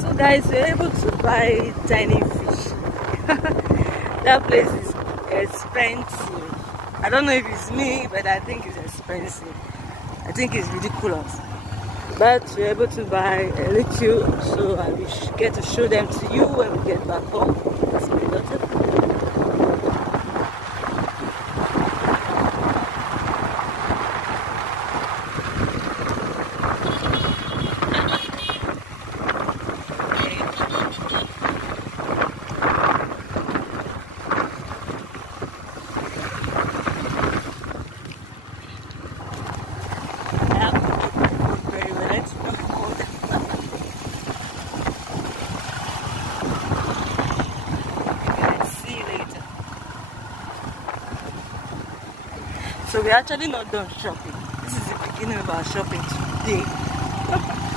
So guys, we're able to buy tiny fish. That place is expensive. I don't know if it's me, but I think it's expensive. I think it's ridiculous. But we're able to buy a little, so I will get to show them to you when we get back home. That's my daughter. So we're actually not done shopping. This is the beginning of our shopping today.